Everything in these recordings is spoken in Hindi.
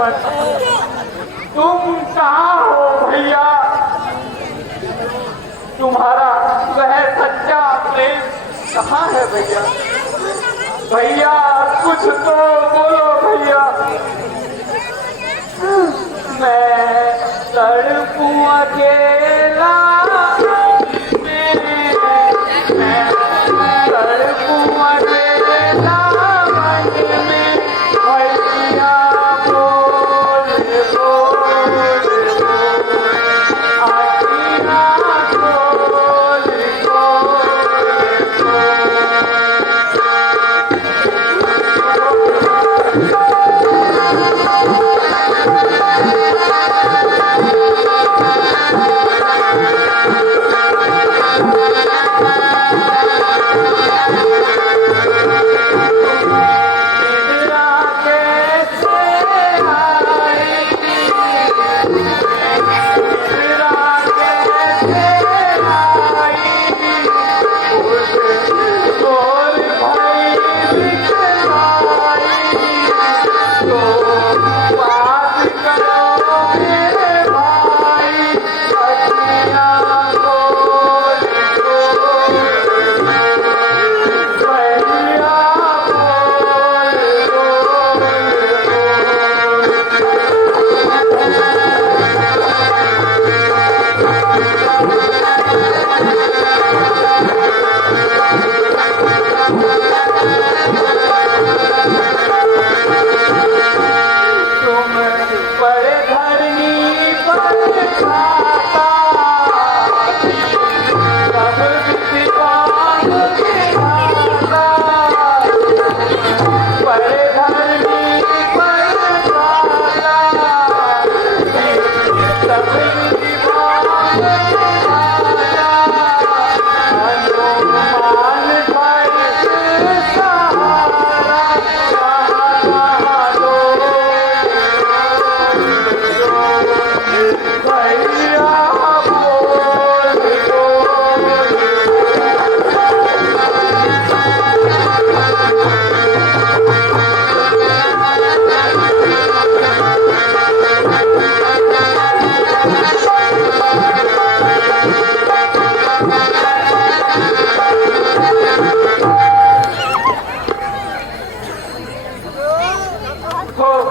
लक्ष्मण, तुम कहाँ हो भैया? तुम्हारा वह सच्चा प्रेम कहाँ है भैया? भैया कुछ तो बोलो भैया। मैं तड़पूं अकेला, मैं तड़पूं अकेला मन में, भैया बोल बोल बोल,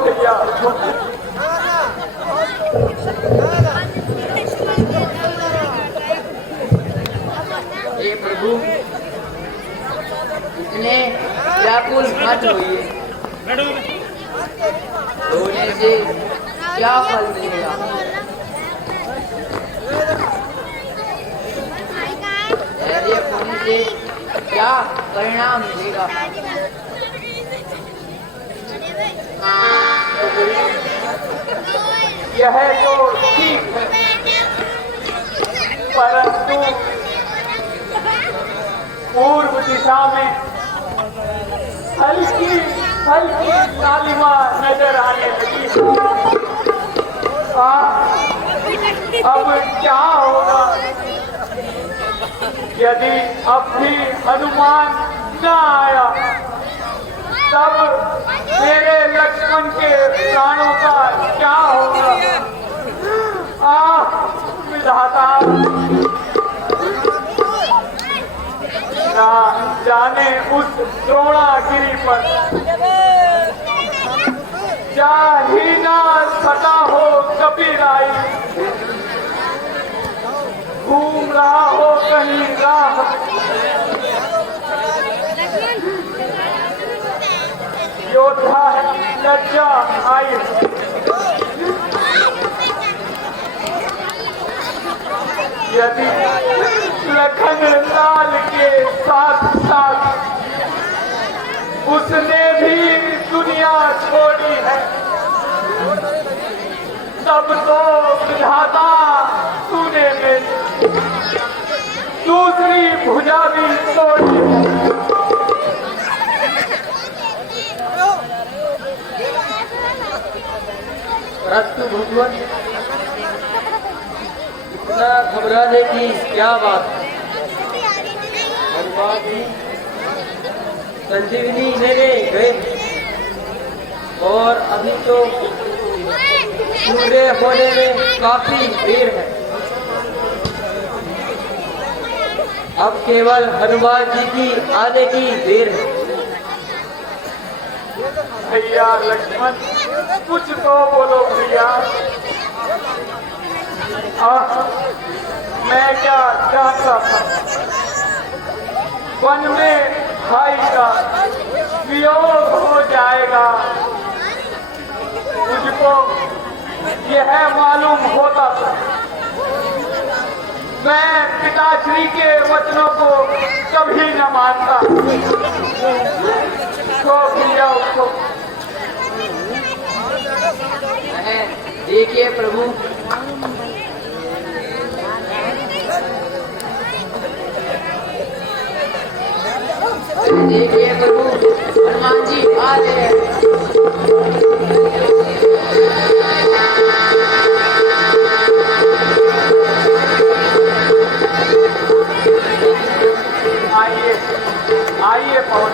आखियाँ खोल खोल हे प्रभु, इतने व्याकुल मत होइए। रोने से क्या फल मिलेगा? धैर्य होने से क्या परिणाम मिलेगा? यह तो ठीक है, परंतु पूर्व दिशा में हल्की हल्की लालिमा नजर आने लगी। अब क्या होगा यदि अब भी हनुमान न आया? तब मेरे लक्ष्मण के प्राणों का क्या होगा? विधाता, ना जाने उस द्रोणागिरी पर क्या ही ना सका हो कबीराई, घूम रहा हो कहीं राह, योद्धा लज्जा आई। यदि लखन लाल के साथ साथ उसने भी दुनिया छोड़ी है, तब तो विधाता तूने मेरी दूसरी भुजा भी तोड़ी है। परंतु भगवान, इतना घबराने की क्या बात है? हनुमान जी संजीवनी लेने गए और अभी तो पूरे होने में काफी देर है। अब केवल हनुमान जी की आने की देर है। भैया लक्ष्मण, कुछ तो बोलो भैया। मैं क्या चाहता था, वन में भाई का वियोग हो जाएगा। मुझको यह मालूम होता था, मैं पिताश्री के वचनों को कभी न मानता। तो भैया उसको देखिए प्रभु, देखिए प्रभु, हनुमान जी आ रहे हैं। आइए आइए पवन,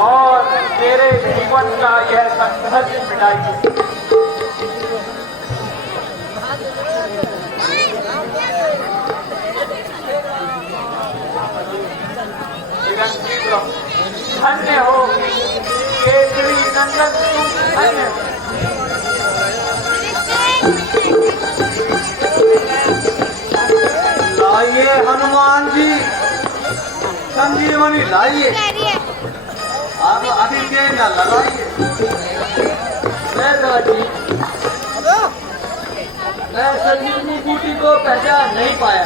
और मेरे जीवन का यह संघर्ष मिटाइए। चिरंजीव रहो, धन्य हो केसरी नंदन, तुम धन्य हो। लाइए हनुमान जी, संजीवनी लाइए, आप अभी के न लगाइए। मैं संजीवनी बूटी को पहचान नहीं पाया,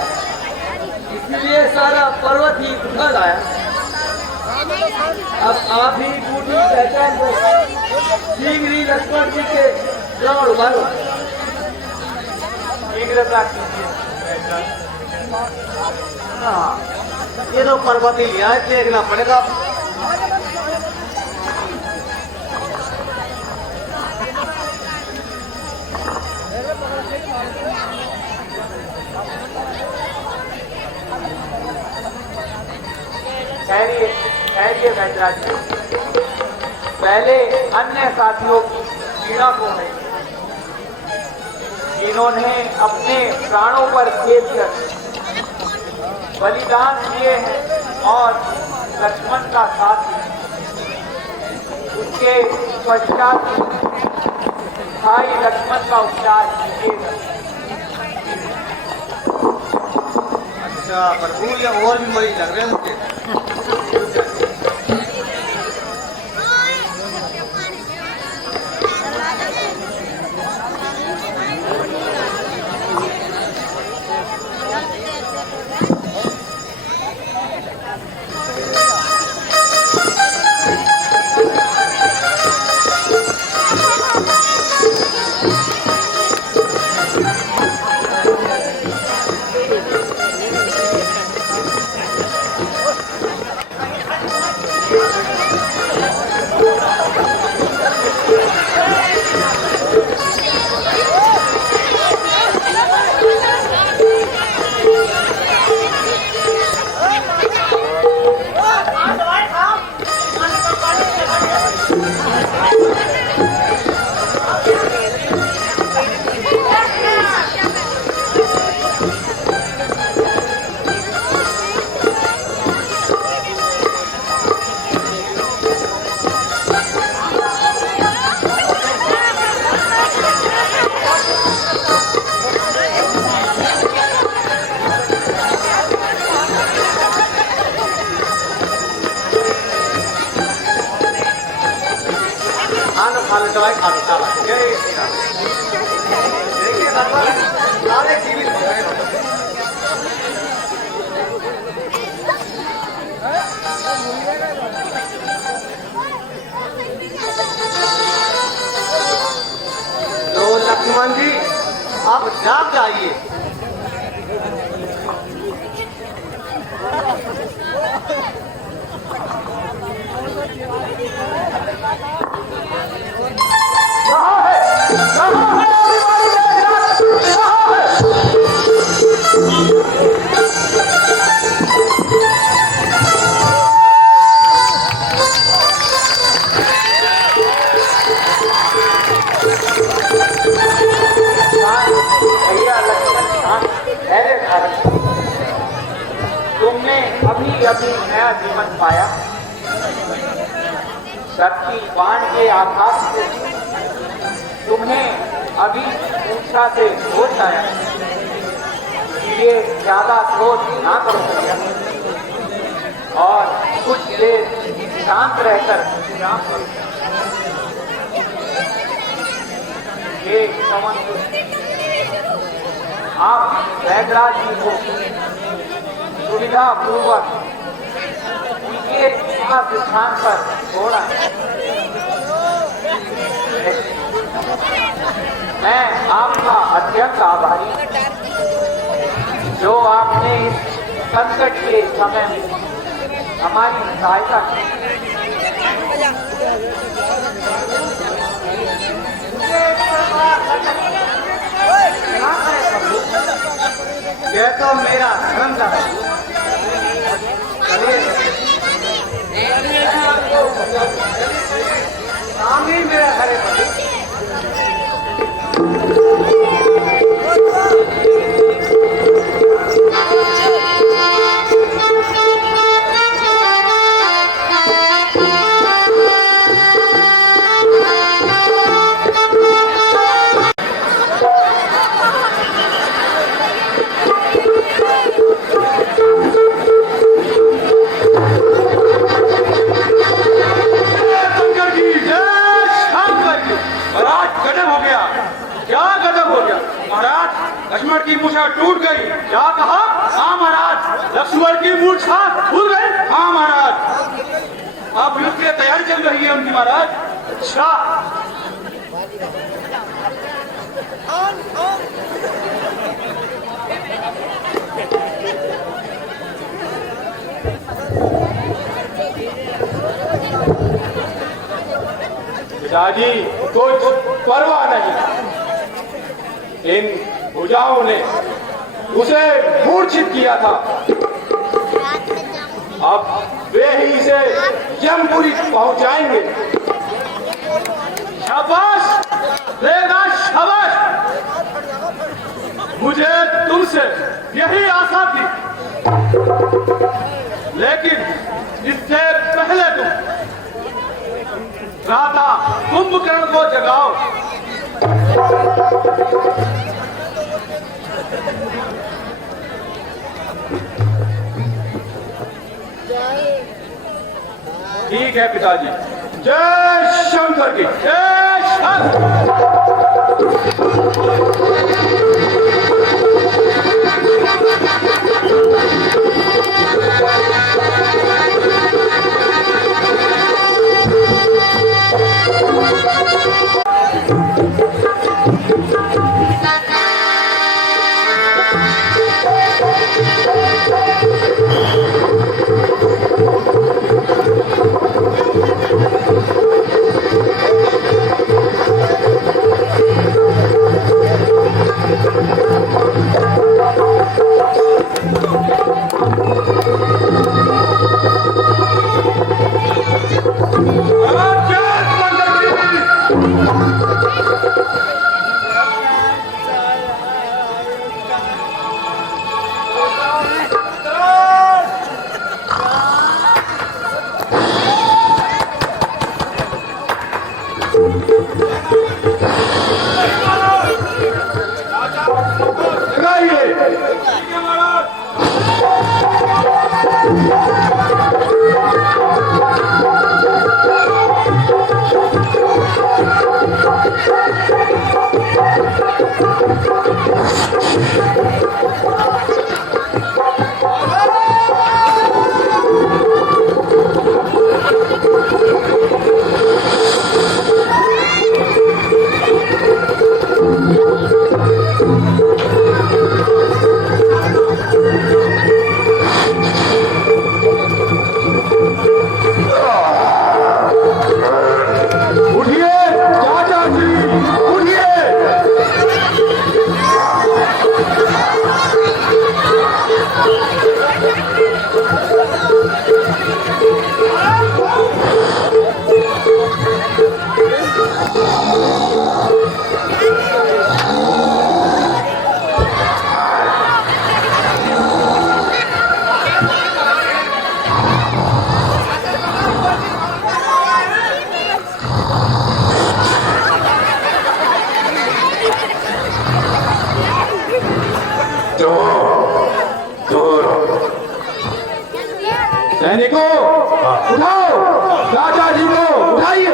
इसलिए सारा पर्वत ही उठा लाया। अब आप ही बूटी पहचान को शीघ्र ही लक्ष्मण जी के प्राण उबालो। शीघ्रता कीजिए। हाँ, ये तो पर्वत ही लिया है, देखना पड़ेगा। ठहरिए ठहरिए वैदराज जी, पहले अन्य साथियों की पीड़ा को है, जिन्होंने अपने प्राणों पर खेल कर बलिदान दिए हैं और लक्ष्मण का साथ दिया। उसके पश्चात भाई लक्ष्मण का उपचार कीजिएगा। अच्छा प्रभु, ये और भी मरीज लग रहे हैं मुझे। दवाई खा लेता है। देखिए सारे जीवित हो गए। तो लक्ष्मण जी आप जाग जाइए। नया जीवन पाया। शक्ति बाण के आघात से तुम्हें अभी ऊंचा से होश आया, इसलिए ज्यादा क्रोध ना करो भैया और कुछ देर शांत रहकर विश्राम करो। हे समन, आप वैदराज जी को सुविधा पूर्वक उनके निवास स्थान पर छोड़ा। मैं आपका अत्यंत आभारी, जो आपने इस संकट के समय में हमारी सहायता की। यह तो मेरा धर्म था। आमीन मेरा हरे प्रभु। लक्ष्मण की मूर्छा टूट गई। क्या कहा? हाँ महाराज, लक्ष्मण की मूर्छा टूट गई। हाँ महाराज, अब युद्ध की तैयारी चल रही है उनकी महाराज। अच्छा, पिताजी कुछ परवाह नहीं, इन भुजाओं ने उसे मूर्छित किया था। अब वे ही इसे यमपुरी पहुंचाएंगे। शाबाश देगा, शाबाश। मुझे तुमसे यही आशा थी, लेकिन इससे पहले तुम राधा कुंभकर्ण को जगाओ। ठीक है पिताजी। जय शंकर की जय शंकर। सैनिकों, उठाओ, चाचा जी को उठाइए।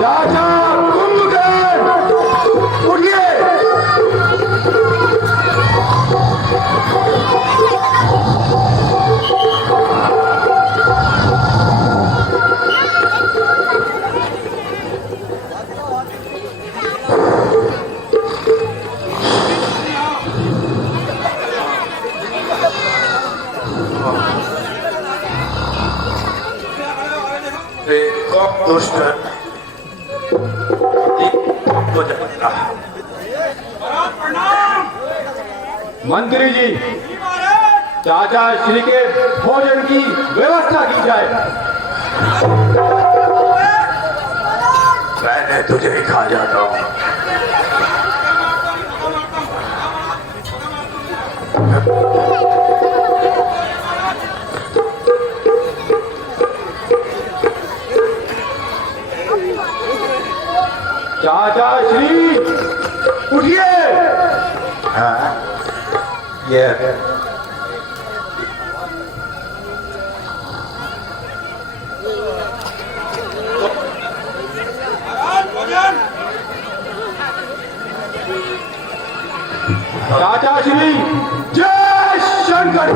चाचा कुंभकर्ण, उठिए। दुष्ट मंत्री जी, चाचा श्री के भोजन की व्यवस्था की जाए। मैंने तुझे ही खा जाता हूँ। चाचा श्री, उठिए। हाँ, ये चाचा श्री, जय शंकर।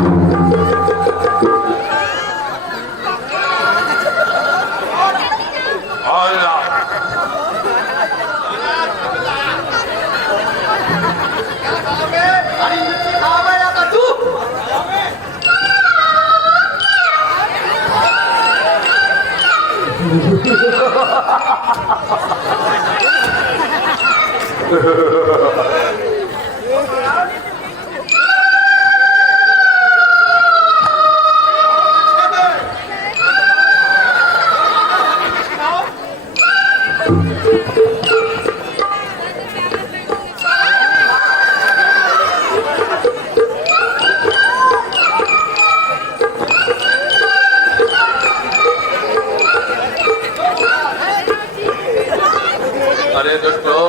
अरे दोस्तों,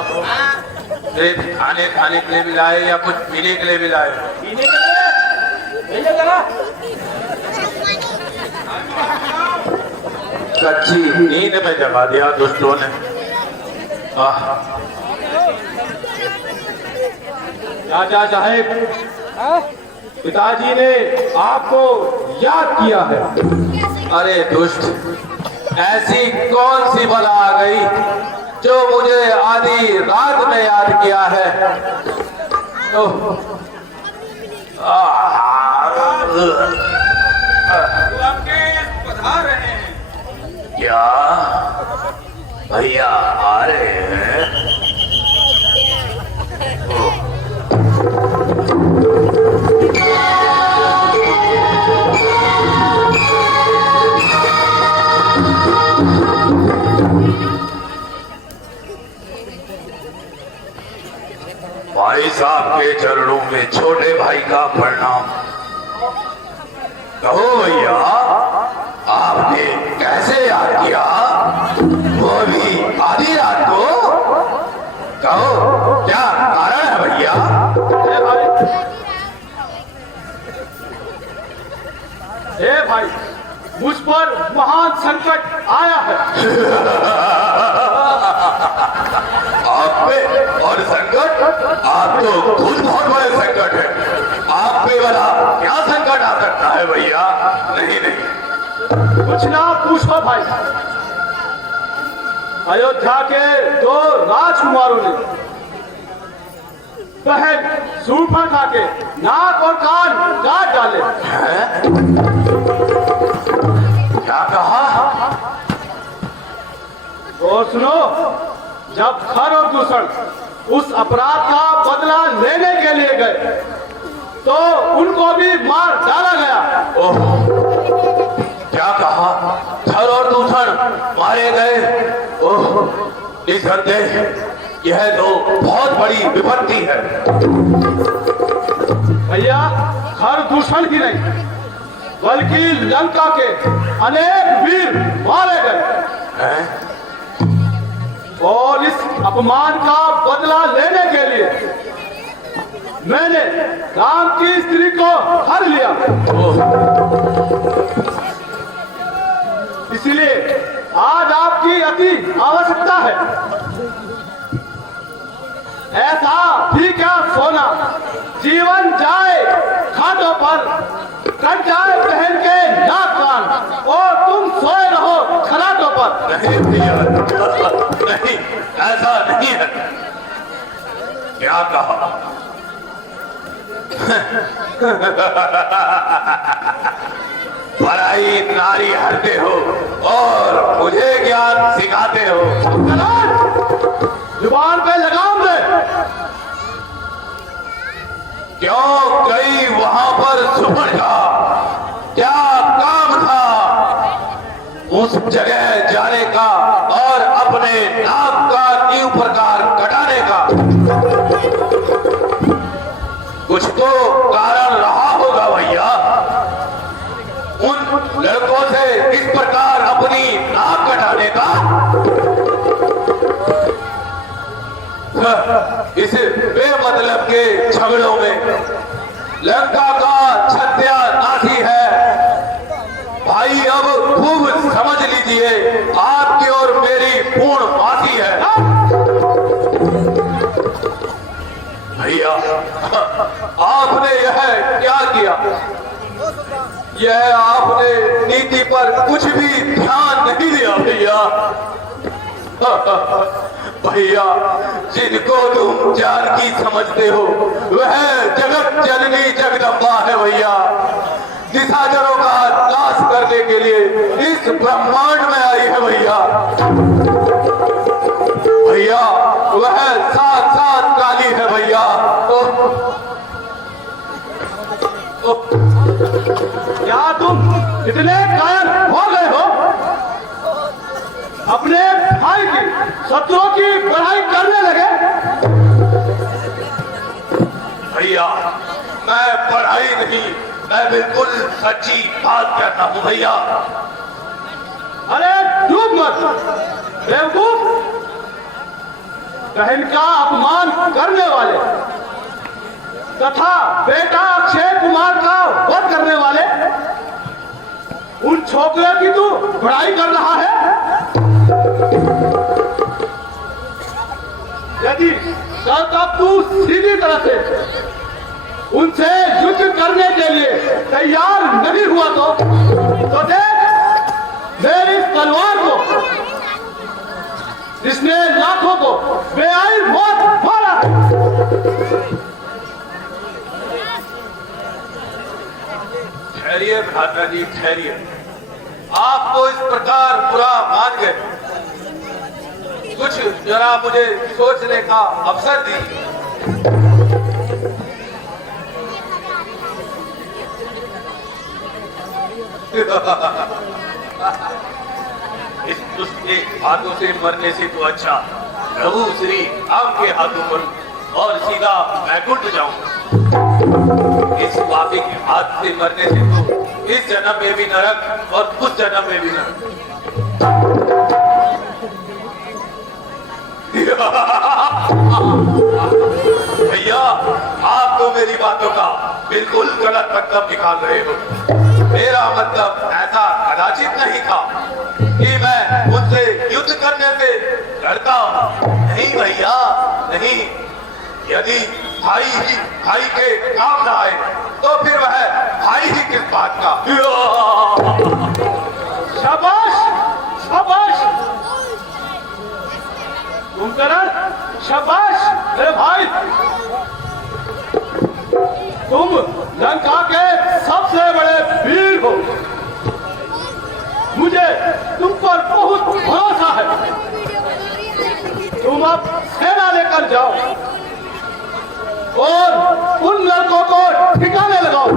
खाने के लिए भी लाए या कुछ पीने के लिए भी लाए? कच्ची नींद में जगा दिया दुष्टों ने। चाचा साहेब, पिताजी ने आपको याद किया है। अरे दुष्ट, ऐसी कौन सी बला आ गई जो मुझे आधी रात में याद किया है? क्या भैया आ रहे हैं? भाई साहब के चरणों में छोटे भाई का प्रणाम। कहो भैया, आपने कैसे याद किया, वो भी आधी रात को? कहो, क्या कारण है भैया? हे भाई, मुझ पर महान संकट आया है। आप पे और संकट? आप तो खुद बहुत बड़े संकट है। आप पे वाला क्या संकट आ सकता है भैया? नहीं नहीं, कुछ ना पूछो भाई। अयोध्या के 2 राजकुमारों ने बहन शूर्पणखा के नाक और कान काट डाले। क्या कहा? और सुनो, जब खर और दूषण उस अपराध का बदला लेने के लिए गए तो उनको भी मार डाला गया। ओह, क्या कहा? खर और दूषण मारे गए? ओह, निसंदेह यह तो बहुत बड़ी विपत्ति है। भैया, खर दूषण की नहीं, बल्कि लंका के अनेक वीर मारे गए। हैं? और इस अपमान का बदला लेने के लिए मैंने राम की स्त्री को हर लिया। इसलिए आज आपकी अति आवश्यकता है। ऐसा भी क्या सोना जीवन जाए खाटों पर, कट जाए बहन के नाक कान और तुम सोए रहो खराटों पर। नहीं भैया, नहीं, ऐसा नहीं है। क्या कहा? पराई नारी हरते हो और मुझे ज्ञान सिखाते हो। जुबान पे लगाम दे। क्यों गई वहां पर सुमन का? क्या काम था उस जगह जाने का और अपने नाक का नींव प्रकार कटाने का? कुछ तो कारण रहा होगा भैया। उन लड़कों से इस प्रकार अपनी नाक कटाने का? इस बेमतलब के झगड़ों में लंका का सत्यानाशी है। भाई अब खूब समझ लीजिए, आपकी और मेरी पूर्ण माफी है। भैया, आपने यह क्या किया? यह आपने नीति पर कुछ भी ध्यान नहीं दिया भैया। भैया, जिनको तुम जानकी समझते हो वह जगत जननी जगदम्बा है भैया। निशाचरों का नाश करने के लिए इस ब्रह्मांड में आई है भैया। भैया, वह साथ साथ काली है भैया। क्या तुम इतने कायर हो गए हो? अपने भाई की शत्रुओं की पढ़ाई करने लगे? भैया, मैं पढ़ाई नहीं, मैं बिल्कुल सच्ची बात कहता हूँ भैया। अरे चुप मत बेवकूफ। बहन का अपमान करने वाले तथा बेटा अक्षय कुमार का वध करने वाले उन छोकरों की तू पढ़ाई कर रहा है। यदि कल तक तू सीधी तरह से उनसे युद्ध करने के लिए तैयार नहीं हुआ तो देख मेरी इस तलवार को, जिसने लाखों को बेआईन मौत मारा। ठहरिए भ्राता जी, ठहरिए। आपको इस प्रकार बुरा मान गए, कुछ जरा मुझे सोचने का अवसर दीजिए। इस दुष्ट के हाथों से मरने से तो अच्छा प्रभु श्री राम के हाथों पर और सीधा वैकुंठ जाऊं। इस पापी के हाथ से मरने से तो इस जन्म में भी नरक और उस जन्म में भी नरक। भैया, आप तो मेरी बातों का बिल्कुल गलत मतलब निकाल रहे हो। मेरा मतलब ऐसा कदाचित नहीं था कि मैं उनसे युद्ध करने से डरता हूं। नहीं भैया, नहीं। यदि भाई ही भाई के काम ना आए तो फिर वह भाई ही किस बात का। शाबाश, शाबाश शाबाश मेरे भाई, तुम लंका के सबसे बड़े वीर हो। मुझे तुम पर बहुत भरोसा है। तुम अब सेना लेकर जाओ और उन लड़कों को ठिकाने लगाओ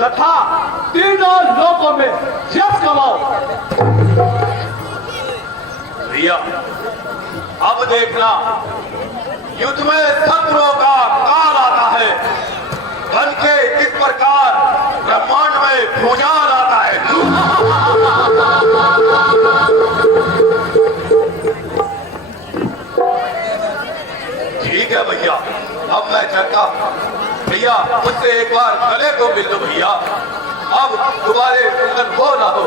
तथा तीनों लोकों में यश कमाओ। भैया, अब देखना, युद्ध में शत्रुओं का काल आता है बन के इस प्रकार ब्रह्मांड में भूचाल आता है। ठीक है भैया, अब मैं चलता हूं। भैया मुझसे एक बार गले को मिल लो भैया, अब तुम्हारे हो ना हो।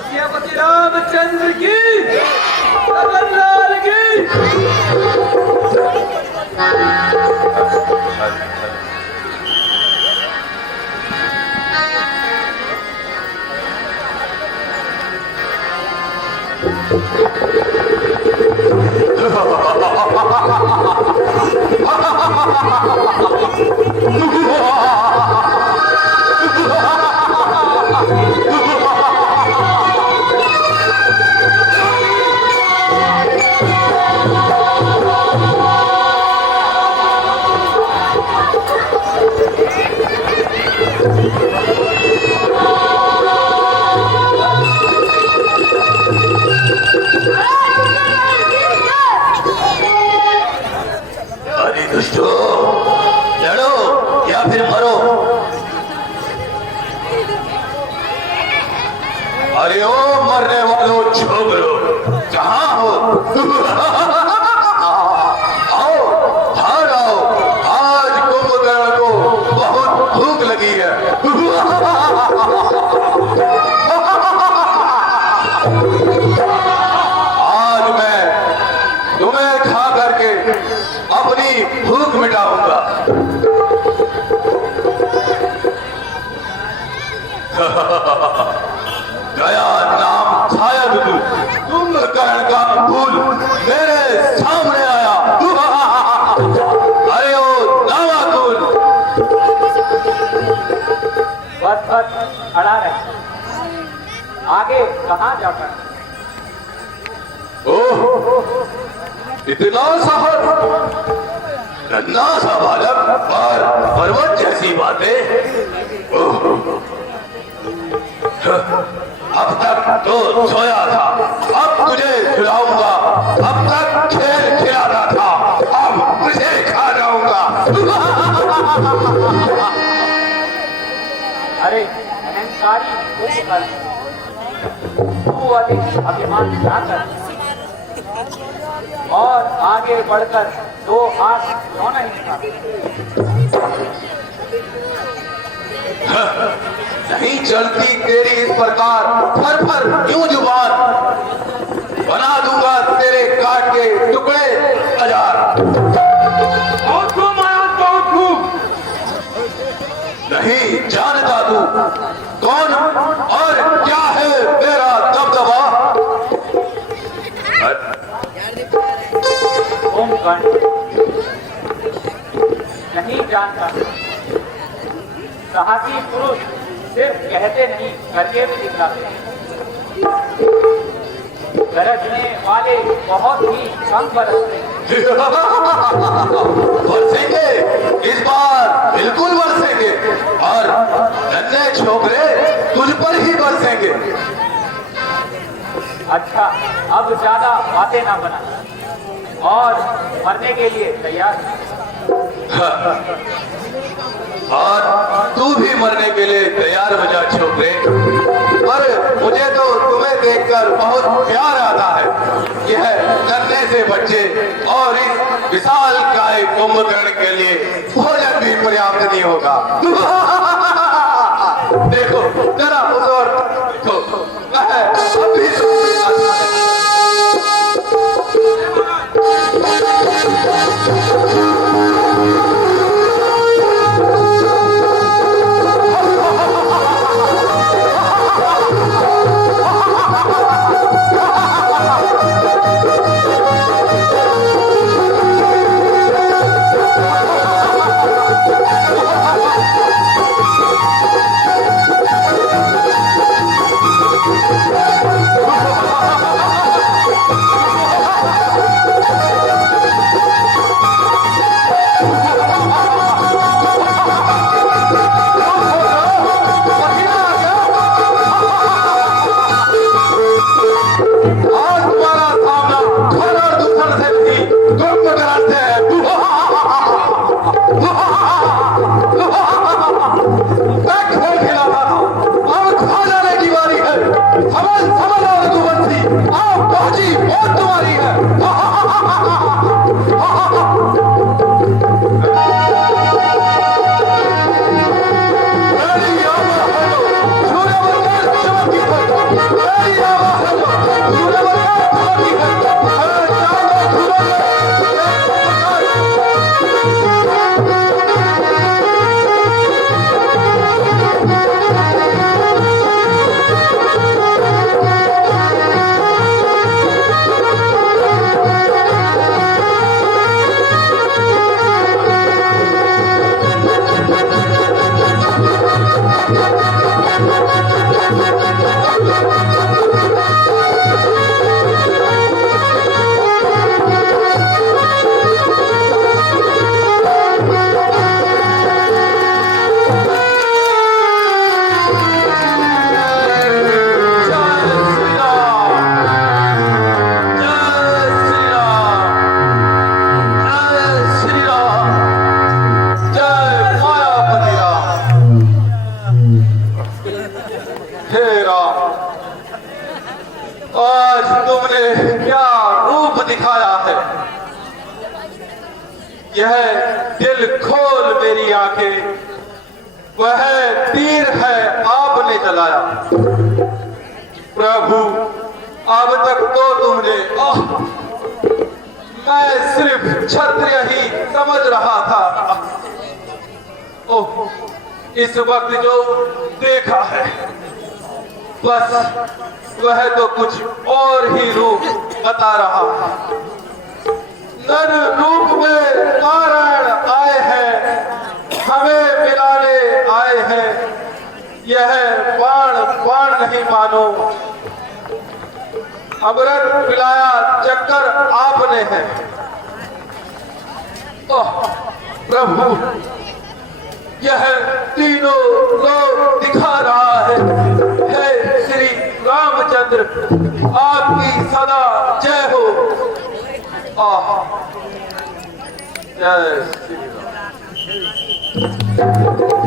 सियापति रामचंद्र की, जगन्नाथ की। अरे ओ मरने वालों छोकरो, कहाँ हो? आओ, बाहर आओ, आज कुंभकर्ण को बहुत भूख लगी है। आज मैं तुम्हें खा करके अपनी भूख मिटाऊंगा। गया नाम शायद कुंभकर्ण का भूल मेरे सामने आया। अरे ओ नावाकुल, बस बस खड़ा रहे, आगे कहाँ जाकर? ओह, इतना साहस नन्हा सा बालक और पर्वत जैसी बातें। अब तक तो सोया था, अब तुझे खिलाऊंगा। अब तक खेल खिलाता था, अब तुझे खा जाऊंगा। अरे अहंकारी कुंभकर्ण, तू अधिक अभिमान ना कर और आगे बढ़कर 2 हाथ क्यों नहीं उठा? नहीं चलती तेरी इस प्रकार फर फर यूं जुबान, बना दूंगा तेरे काट के टुकड़े 1000। बहुत खूब महाराज, बहुत खूब। नहीं जानता तू कौन और क्या है तेरा दबदबा? कुंभकर्ण नहीं जानता। साहसी पुरुष सिर्फ कहते नहीं, करके भी दिखलाते हैं। गरजने वाले बहुत ही कम बरसते हैं। बरसेंगे, इस बार बिल्कुल बरसेंगे और नन्हे छोकरे तुझ पर ही बरसेंगे। अच्छा, अब ज्यादा बातें ना बना और मरने के लिए तैयार है। और तू भी मरने के लिए तैयार हो जा छोकरे। पर मुझे तो तुम्हें देखकर बहुत प्यार आता है। यह नन्हे से बच्चे और इस विशाल काय कुंभकर्ण के लिए भोजन भी पर्याप्त नहीं होगा। देखो जरा उस ओर देखो, वह अभी दिखाया है। यह दिल खोल मेरी आंखें, वह तीर है आपने चलाया। प्रभु अब तक तो तुमने मैं सिर्फ क्षत्रिय ही समझ रहा था। ओह, इस वक्त जो देखा है बस वह तो कुछ और ही रूप बता रहा है। नर रूप में नारायण आए हैं, हमें मिलाने आए हैं। यह बाण बाण नहीं मानो, अमृत पिलाया चक्कर आपने है। ओह प्रभु, यह तीनों लोग दिखा रहा है श्री रामचंद्र, आपकी सदा जय हो। जय श्री राम।